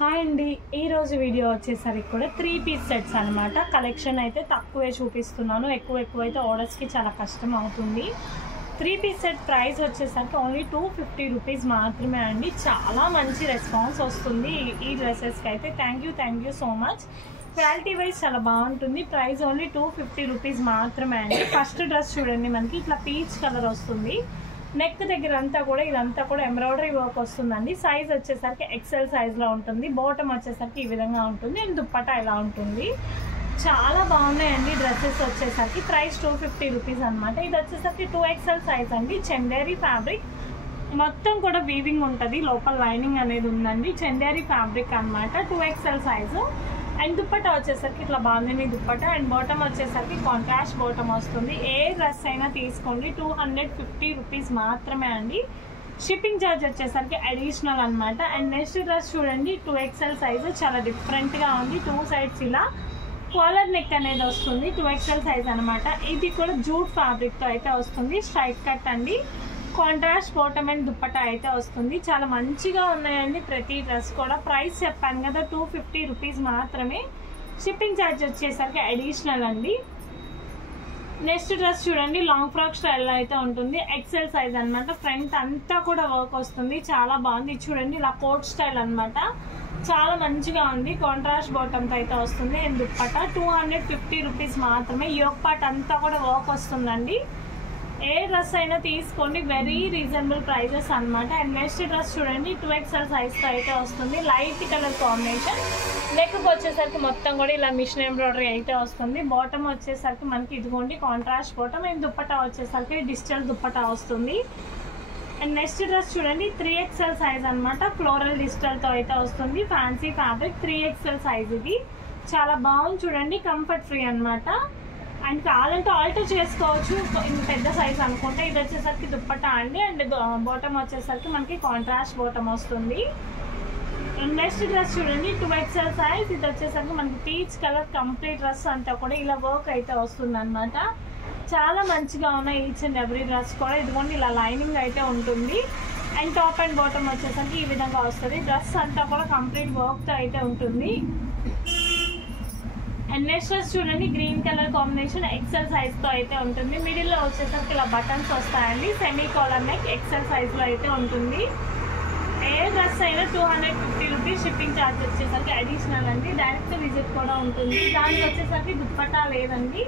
Hi అండి, ఈరోజు video వచ్చేసరికి కూడా 3 పీస్ సెట్స్ అనమాట. కలెక్షన్ అయితే తక్కువే చూపిస్తున్నాను, ఎక్కువ అయితే ఆర్డర్స్కి చాలా కష్టం అవుతుంది. 3 పీస్ సెట్ ప్రైస్ వచ్చేసరికి ఓన్లీ 250 రూపీస్ మాత్రమే అండి. చాలా మంచి రెస్పాన్స్ వస్తుంది ఈ డ్రెస్సెస్కి అయితే. Thank you so much. Quality wise చాలా బాగుంటుంది. ప్రైస్ ఓన్లీ 250 రూపీస్ మాత్రమే అండి. ఫస్ట్ డ్రెస్ చూడండి, మనకి ఇట్లా పీచ్ కలర్ వస్తుంది. నెక్ దగ్గర అంతా కూడా ఇదంతా కూడా ఎంబ్రాయిడరీ వర్క్ వస్తుందండి. సైజ్ వచ్చేసరికి ఎక్సెల్ సైజ్లో ఉంటుంది. బాటమ్ వచ్చేసరికి ఈ విధంగా ఉంటుంది అండ్ దుప్పట్టా ఇలా ఉంటుంది. చాలా బాగున్నాయండి డ్రెస్సెస్ వచ్చేసరికి. ప్రైస్ 250 రూపీస్ అనమాట. ఇది వచ్చేసరికి 2XL సైజ్ అండి. చందేరి ఫ్యాబ్రిక్ మొత్తం కూడా వీవింగ్ ఉంటుంది, లోపల లైనింగ్ అనేది ఉందండి. చందేరి ఫ్యాబ్రిక్ అనమాట. 2XL సైజు అండ్ దుప్పట్టా వచ్చేసరికి ఇట్లా బాగుంది దుప్పట్టా. అండ్ బాటమ్ వచ్చేసరికి కాంట్రాస్ట్ బాటమ్ వస్తుంది. ఏ డ్రెస్ అయినా తీసుకోండి 250 రూపీస్ మాత్రమే అండి. షిప్పింగ్ ఛార్జ్ వచ్చేసరికి అడిషనల్ అనమాట. అండ్ నెక్స్ట్ డ్రెస్ చూడండి, 2XL సైజు చాలా డిఫరెంట్గా ఉంది. 2 సైడ్స్ ఇలా కాలర్ నెక్ అనేది వస్తుంది. 2XL సైజ్ అనమాట. ఇది కూడా జూట్ ఫ్యాబ్రిక్తో అయితే వస్తుంది. స్ట్రైట్ కట్ అండి. కాంట్రాస్ట్ బాటమ్ అండ్ దుప్పట్టా అయితే వస్తుంది. చాలా మంచిగా ఉన్నాయండి ప్రతి డ్రెస్ కూడా. ప్రైస్ చెప్పాను కదా 250 రూపీస్ మాత్రమే. షిప్పింగ్ ఛార్జ్ వచ్చేసరికి అడిషనల్ అండి. నెక్స్ట్ డ్రెస్ చూడండి, లాంగ్ ఫ్రాక్ స్టైల్లో అయితే ఉంటుంది. ఎక్సెల్ సైజ్ అనమాట. ఫ్రంట్ అంతా కూడా వర్క్ వస్తుంది, చాలా బాగుంది. చూడండి ఇలా కోట్ స్టైల్ అనమాట. చాలా మంచిగా ఉంది. కాంట్రాస్ట్ బాటమ్తో అయితే వస్తుంది. అండ్ దుప్పట్టా 250 రూపీస్ మాత్రమే. యోక్ పార్ట్ అంతా కూడా వర్క్ వస్తుందండి. ఏ డ్రెస్ అయినా తీసుకోండి, వెరీ రీజనబుల్ ప్రైజెస్ అనమాట. అండ్ నెక్స్ట్ డ్రెస్ చూడండి, 2XL సైజ్తో అయితే వస్తుంది. Light colour combination. నెక్కి వచ్చేసరికి మొత్తం కూడా ఇలా మిషన్ ఎంబ్రాయిడరీ అయితే వస్తుంది. బాటమ్ వచ్చేసరికి మనకి ఇదిగోండి కాంట్రాస్ట్ బాటమ్. అండ్ దుప్పట్టా వచ్చేసరికి డిజిటల్ దుప్పట్టా వస్తుంది. అండ్ నెక్స్ట్ డ్రెస్ చూడండి, 3XL సైజ్ అనమాట. ఫ్లోరల్ డిజిటల్తో అయితే వస్తుంది. Fancy fabric 3XL size. ఇది చాలా బాగుంది చూడండి, కంఫర్ట్ ఫ్రీ అనమాట. అండ్ కావాలంటే ఆల్టర్ చేసుకోవచ్చు పెద్ద సైజ్ అనుకుంటే. ఇది వచ్చేసరికి దుప్పట్టా అండి. అండ్ బాటమ్ వచ్చేసరికి మనకి కాంట్రాస్ట్ బాటమ్ వస్తుంది. నెక్స్ట్ డ్రెస్ చూడండి, 2XL సైజ్. ఇది వచ్చేసరికి మనకి పీచ్ కలర్. కంప్లీట్ డ్రెస్ అంతా కూడా ఇలా వర్క్ అయితే వస్తుంది అనమాట. చాలా మంచిగా ఉన్నాయి ఈచ్ అండ్ ఎవ్రీ డ్రెస్ కూడా. ఇదిగోండి ఇలా లైనింగ్ అయితే ఉంటుంది. అండ్ టాప్ అండ్ బాటమ్ వచ్చేసరికి ఈ విధంగా వస్తుంది. డ్రెస్ అంతా కూడా కంప్లీట్ వర్క్తో అయితే ఉంటుంది. అండ్ నెక్స్ట్ డ్రెస్ చూడండి, గ్రీన్ కలర్ కాంబినేషన్. ఎక్సెల్ సైజ్తో అయితే ఉంటుంది. మిడిల్లో వచ్చేసరికి ఇలా బటన్స్ వస్తాయండి. Semi collar neck. ఎక్సెల్ సైజ్లో అయితే ఉంటుంది. ఏ డ్రెస్ అయినా 250 రూపీస్. షిప్పింగ్ ఛార్జ్ వచ్చేసరికి అడిషనల్ అండి. డైరెక్ట్ విజిట్ కూడా ఉంటుంది. దానికి వచ్చేసరికి దుప్పట్టా లేదండి,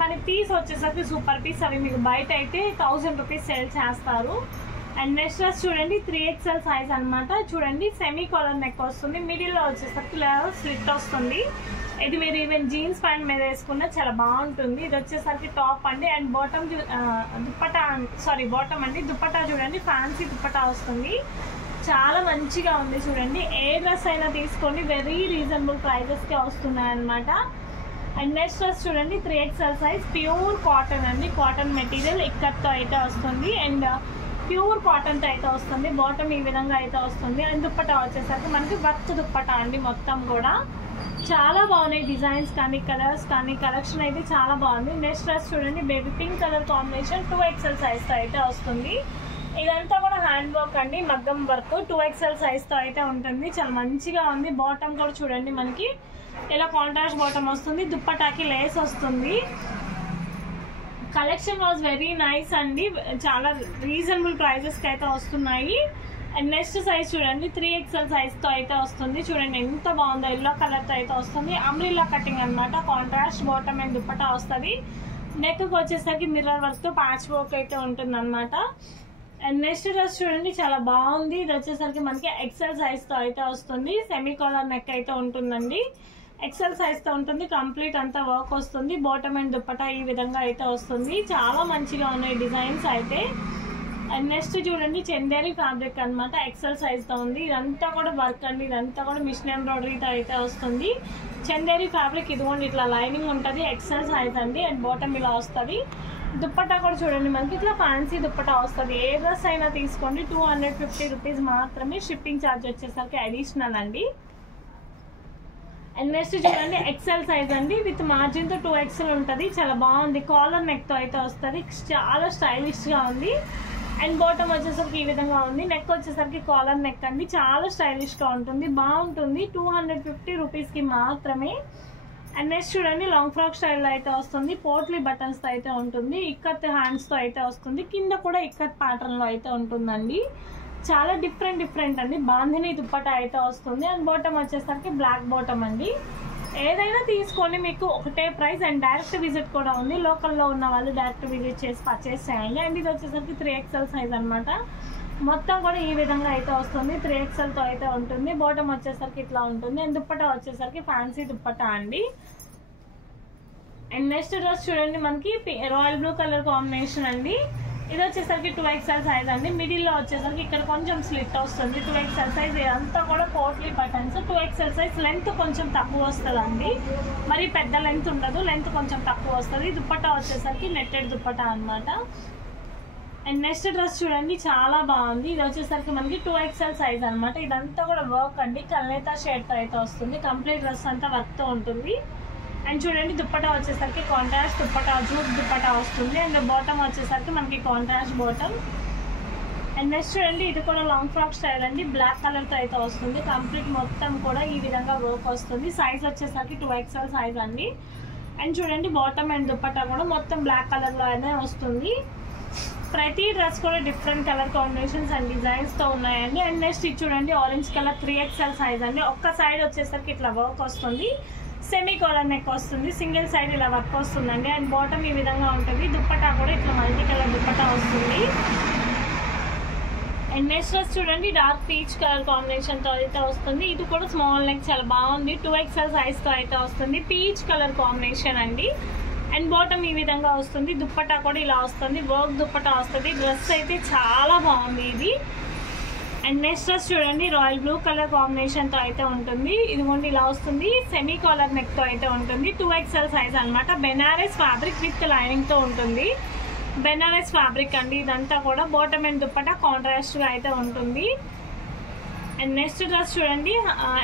కానీ పీస్ వచ్చేసరికి సూపర్ పీస్. అవి మీకు బయట అయితే 1000 రూపీస్ సేల్ చేస్తారు. అండ్ నెక్స్ట్ డ్రెస్ చూడండి, 3XL సైజ్ అనమాట. చూడండి సెమీ కాలర్ నెక్ వస్తుంది. మిడిల్లో వచ్చేసరికి స్లిట్ వస్తుంది. ఇది మీరు ఈవెన్ జీన్స్ ప్యాంట్ మీద వేసుకున్న చాలా బాగుంటుంది. ఇది వచ్చేసరికి టాప్ అండి. అండ్ బాటమ్ దుప్పట్టా బాటమ్ అండి. దుప్పట్టా చూడండి ఫ్యాన్సీ దుప్పట్టా వస్తుంది. చాలా మంచిగా ఉంది చూడండి. ఏ డ్రెస్ అయినా తీసుకోండి, వెరీ రీజనబుల్ ప్రైజెస్కే వస్తున్నాయి అనమాట. అండ్ నెక్స్ట్ డ్రెస్ చూడండి, 3XL సైజ్. ప్యూర్ కాటన్ అండి. కాటన్ మెటీరియల్ ఇక్కత్తో అయితే వస్తుంది. అండ్ ప్యూర్ కాటన్తో అయితే వస్తుంది. బాటమ్ ఈ విధంగా అయితే వస్తుంది. అండ్ దుప్పట్టా వచ్చేసరికి మనకి వర్క్ దుప్పట్టా అండి. మొత్తం కూడా చాలా బాగున్నాయి డిజైన్స్ కానీ కలర్స్ కానీ. కలెక్షన్ అయితే చాలా బాగుంది. నెక్స్ట్ డ్రెస్ చూడండి, baby pink colour combination. 2XL సైజ్తో అయితే వస్తుంది. ఇదంతా కూడా హ్యాండ్ వర్క్ అండి, మగ్గం వర్క్. 2XL సైజ్తో అయితే ఉంటుంది. చాలా మంచిగా ఉంది. బాటమ్ కూడా చూడండి మనకి ఇలా కాంట్రాస్ట్ బాటమ్ వస్తుంది. దుప్పటాకి లేస్ వస్తుంది. కలెక్షన్ వాజ్ వెరీ నైస్ అండి. చాలా రీజనబుల్ ప్రైజెస్కి అయితే వస్తున్నాయి. అండ్ నెక్స్ట్ సైజ్ చూడండి, 3XL సైజ్తో అయితే వస్తుంది. చూడండి ఎంత బాగుందో. ఎల్లో కలర్తో అయితే వస్తుంది. అంబ్రిల్లా కటింగ్ అనమాట. కాంట్రాస్ట్ బాటమ్ అండ్ దుప్పట్టా వస్తుంది. నెక్కి వచ్చేసరికి మిర్రర్ వర్క్తో ప్యాచ్ వర్క్ అయితే ఉంటుంది అనమాట. అండ్ నెక్స్ట్ డ్రెస్ చూడండి, చాలా బాగుంది. ఇది వచ్చేసరికి మనకి ఎక్సెల్ సైజ్తో అయితే వస్తుంది. సెమీ కాలర్ నెక్ అయితే ఉంటుందండి. ఎక్సెల్ సైజ్తో ఉంటుంది. కంప్లీట్ అంతా వర్క్ వస్తుంది. బాటమ్ అండ్ దుప్పట్టా ఈ విధంగా అయితే వస్తుంది. చాలా మంచిగా ఉన్నాయి డిజైన్స్ అయితే. అండ్ నెక్స్ట్ చూడండి, చందేరి ఫ్యాబ్రిక్ అనమాట. ఎక్సెల్ సైజ్తో ఉంది. ఇదంతా కూడా వర్క్ అండి. ఇదంతా కూడా మిషన్ ఎంబ్రాయిడరీతో అయితే వస్తుంది. చందేరి ఫ్యాబ్రిక్. ఇదిగోండి ఇట్లా లైనింగ్ ఉంటుంది. ఎక్సెల్ సైజ్ అండి. అండ్ బాటమ్ ఇలా వస్తుంది. దుప్పట్టా కూడా చూడండి మనకి ఇట్లా ఫ్యాన్సీ దుప్పట్టా వస్తుంది. ఏ డ్రెస్ అయినా తీసుకోండి, 250 రూపీస్ మాత్రమే. షిప్పింగ్ ఛార్జ్ వచ్చేసరికి అడిషనల్ అండి. అండ్ నెక్స్ట్ చూడండి, ఎక్సెల్ సైజ్ అండి. విత్ మార్జిన్తో 2XL ఉంటుంది. చాలా బాగుంది. కాలర్ నెక్తో అయితే వస్తుంది. చాలా స్టైలిష్గా ఉంది. అండ్ బాటమ్ వచ్చేసరికి ఈ విధంగా ఉంది. నెక్ వచ్చేసరికి కాలర్ నెక్ అండి, చాలా స్టైలిష్గా ఉంటుంది, బాగుంటుంది. 250 రూపీస్కి మాత్రమే. అండ్ నెక్స్ట్ చూడండి లాంగ్ ఫ్రాక్ స్టైల్లో అయితే వస్తుంది, పోట్లీ బటన్స్తో అయితే ఉంటుంది, ఇక్కత్ హ్యాండ్స్తో అయితే వస్తుంది, కింద కూడా ఇక్కత్ ప్యాటర్న్లో అయితే ఉంటుందండి. చాలా డిఫరెంట్ అండి. బాంధిని దుప్పటా అయితే వస్తుంది. అండ్ బాటమ్ వచ్చేసరికి బ్లాక్ బాటమ్ అండి. ఏదైనా తీసుకొని మీకు ఒకటే ప్రైస్. అండ్ డైరెక్ట్ విజిట్ కూడా ఉంది, లోకల్లో ఉన్న వాళ్ళు డైరెక్ట్ విజిట్ చేసి పర్చేస్ చేయండి. అండ్ ఇది వచ్చేసరికి 3XL సైజ్ అనమాట. మొత్తం కూడా ఈ విధంగా అయితే వస్తుంది, 3XLతో అయితే ఉంటుంది. బాటమ్ వచ్చేసరికి ఇట్లా ఉంటుంది. అండ్ దుప్పటా వచ్చేసరికి ఫ్యాన్సీ దుప్పటా అండి. అండ్ నెక్స్ట్ డ్రెస్ చూడండి, మనకి రాయల్ బ్లూ కలర్ కాంబినేషన్ అండి. ఇది వచ్చేసరికి 2XL సైజ్ అండి. మిడిల్లో వచ్చేసరికి ఇక్కడ కొంచెం స్లిట్ వస్తుంది. 2XL సైజ్, ఇదంతా కూడా potli buttons. 2XL size length కొంచెం తక్కువ వస్తుందండి, మరి పెద్ద లెంత్ ఉండదు, లెంత్ కొంచెం తక్కువ వస్తుంది. దుప్పటా వచ్చేసరికి నెట్టెడ్ దుప్పటా అనమాట. అండ్ నెక్స్ట్ డ్రెస్ చూడండి, చాలా బాగుంది. ఇది వచ్చేసరికి మనకి 2XL సైజ్ అనమాట. ఇదంతా కూడా వర్క్ అండి, కల్నేతా షేడ్తో అయితే వస్తుంది. కంప్లీట్ డ్రెస్ అంతా వర్క్తో ఉంటుంది. అండ్ చూడండి దుప్పటా వచ్చేసరికి కాంట్రాస్ట్ దుప్పటా, జూట్ దుప్పటా వస్తుంది. అండ్ బాటమ్ వచ్చేసరికి మనకి కాంట్రాస్ట్ బాటమ్. అండ్ నెక్స్ట్ చూడండి, ఇది కూడా లాంగ్ ఫ్రాక్ స్టైల్ అండి, బ్లాక్ కలర్తో అయితే వస్తుంది. కంప్లీట్ మొత్తం కూడా ఈ విధంగా వర్క్ వస్తుంది. సైజ్ వచ్చేసరికి 2XL సైజ్ అండి. అండ్ చూడండి బాటమ్ అండ్ దుప్పటా కూడా మొత్తం బ్లాక్ కలర్లో అయితే వస్తుంది. ప్రతి డ్రెస్ కూడా డిఫరెంట్ కలర్ కాంబినేషన్స్ అండ్ డిజైన్స్తో ఉన్నాయండి. అండ్ నెక్స్ట్ ఇది చూడండి ఆరెంజ్ కలర్ 3XL సైజ్ అండి. ఒక్క సైడ్ వచ్చేసరికి ఇట్లా వర్క్ వస్తుంది, సెమీ కాలర్ నెక్ వస్తుంది, సింగిల్ సైడ్ ఇలా వర్క్ వస్తుందండి. అండ్ బాటమ్ ఈ విధంగా ఉంటుంది. దుప్పటా కూడా ఇట్లా మల్టీ కలర్ దుప్పటా వస్తుంది. అండ్ నెక్స్ట్ డ్రెస్ చూడండి, డార్క్ పీచ్ కలర్ కాంబినేషన్తో అయితే వస్తుంది. ఇది కూడా స్మాల్ నెక్, చాలా బాగుంది. 2XL సైజ్తో అయితే వస్తుంది. పీచ్ కలర్ కాంబినేషన్ అండి. అండ్ బాటమ్ ఈ విధంగా వస్తుంది. దుప్పటా కూడా ఇలా వస్తుంది, వర్క్ దుప్పటా వస్తుంది. డ్రెస్ అయితే చాలా బాగుంది ఇది. అండ్ నెక్స్ట్ డ్రెస్ చూడండి, రాయల్ బ్లూ కలర్ కాంబినేషన్తో అయితే ఉంటుంది. ఇదిగోండి ఇలా వస్తుంది, సెమీ కాలర్ నెక్తో అయితే ఉంటుంది. 2XL సైజ్ అనమాట. బెనారస్ ఫ్యాబ్రిక్ విత్ లైనింగ్తో ఉంటుంది. బెనారస్ ఫ్యాబ్రిక్ అండి ఇదంతా కూడా. బాటమ్ అండ్ దుప్పటా కాంట్రాస్ట్గా అయితే ఉంటుంది. అండ్ నెక్స్ట్ డ్రెస్ చూడండి,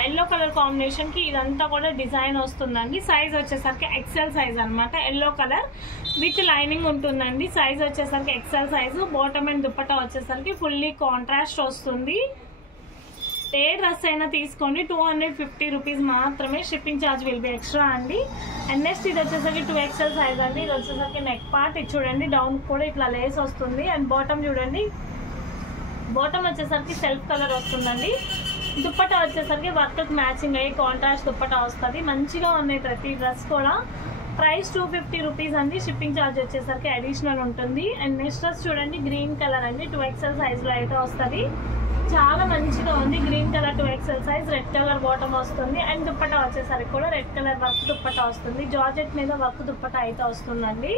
ఎల్లో కలర్ కాంబినేషన్కి ఇదంతా కూడా డిజైన్ వస్తుందండి. సైజ్ వచ్చేసరికి XL సైజ్ అనమాట. ఎల్లో కలర్ విత్ లైనింగ్ ఉంటుందండి. సైజ్ వచ్చేసరికి XL size. Bottom and dupatta వచ్చేసరికి ఫుల్లీ కాంట్రాస్ట్ వస్తుంది. ఏ డ్రెస్ అయినా తీసుకోండి, 250 రూపీస్ మాత్రమే. Shipping charge will be extra అండి. అండ్ నెక్స్ట్ ఇది వచ్చేసరికి 2XL సైజ్ అండి. ఇది వచ్చేసరికి నెక్ పార్ట్. ఇది చూడండి డౌన్ కూడా ఇట్లా లేస్ వస్తుంది. అండ్ బాటమ్ చూడండి, బాటమ్ వచ్చేసరికి సెల్ఫ్ కలర్ వస్తుందండి. దుప్పటా వచ్చేసరికి వర్క్ మ్యాచింగ్ అయ్యి కాంట్రాస్ట్ దుప్పటా వస్తుంది. మంచిగా ఉన్నాయి ప్రతి డ్రెస్ కూడా. ప్రైస్ 250 రూపీస్ అండి. షిప్పింగ్ ఛార్జ్ వచ్చేసరికి అడిషనల్ ఉంటుంది. అండ్ నెక్స్ట్ డ్రెస్ చూడండి, గ్రీన్ కలర్ అండి. 2XL సైజ్లో అయితే వస్తుంది. చాలా మంచిగా ఉంది. Green colour 2XL size, red colour bottom వస్తుంది. అండ్ దుప్పటా వచ్చేసరికి కూడా రెడ్ కలర్ వర్క్ దుప్పటా వస్తుంది. జార్జెట్ మీద వర్క్ దుప్పటా అయితే వస్తుందండి.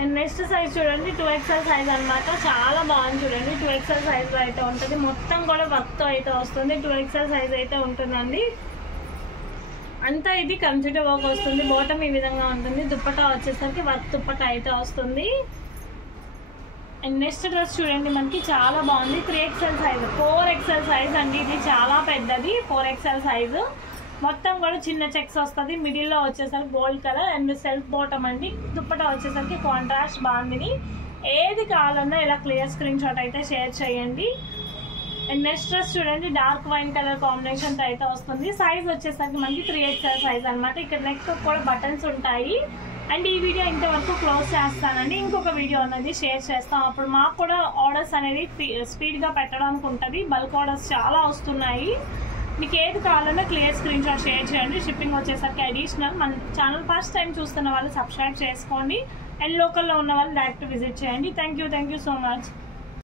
అండ్ నెక్స్ట్ సైజ్ చూడండి, 2XL సైజ్ అనమాట. చాలా బాగుంది చూడండి. 2XL సైజ్లో అయితే ఉంటుంది. మొత్తం కూడా వర్క్తో అయితే వస్తుంది. 2XL సైజ్ అయితే ఉంటుందండి. అంతా ఇది కంప్యూటర్ వర్క్ వస్తుంది. బాటమ్ ఈ విధంగా ఉంటుంది. దుప్పటా వచ్చేసరికి వర్క్ దుప్పటా అయితే వస్తుంది. అండ్ నెక్స్ట్ డ్రెస్ చూడండి, మనకి చాలా బాగుంది. 3XL సైజ్, 4XL సైజ్ అండి. ఇది చాలా పెద్దది, 4XL సైజు. మొత్తం కూడా చిన్న చెక్స్ వస్తుంది. మిడిల్లో వచ్చేసరికి gold colour and self bottom అండి. దుప్పటా వచ్చేసరికి కాంట్రాస్ట్ బాగుంది. ఏది కావాలన్నా ఇలా క్లియర్ స్క్రీన్ షాట్ అయితే షేర్ చేయండి. అండ్ నెక్స్ట్ డ్రెస్ చూడండి, డార్క్ వైన్ కలర్ కాంబినేషన్తో అయితే వస్తుంది. సైజ్ వచ్చేసరికి మనకి 3XL సైజ్ అనమాట. ఇక్కడ నెక్ కూడా బటన్స్ ఉంటాయి. అండ్ ఈ వీడియో ఇంతవరకు క్లోజ్ చేస్తానండి. ఇంకొక వీడియో అనేది షేర్ చేస్తాం. అప్పుడు మాకు కూడా ఆర్డర్స్ అనేది స్పీడ్గా పెట్టడానికి ఉంటుంది. బల్క్ ఆర్డర్స్ చాలా వస్తున్నాయి. మీకు ఏది కావాలన్నా క్లియర్ స్క్రీన్ షాట్ షేర్ చేయండి. షిప్పింగ్ వచ్చేసరికి అడిషనల్. మన ఛానల్ ఫస్ట్ టైం చూస్తున్న వాళ్ళు సబ్స్క్రైబ్ చేసుకోండి. అండ్ లోకల్లో ఉన్న వాళ్ళు డైరెక్ట్ విజిట్ చేయండి. Thank you so much.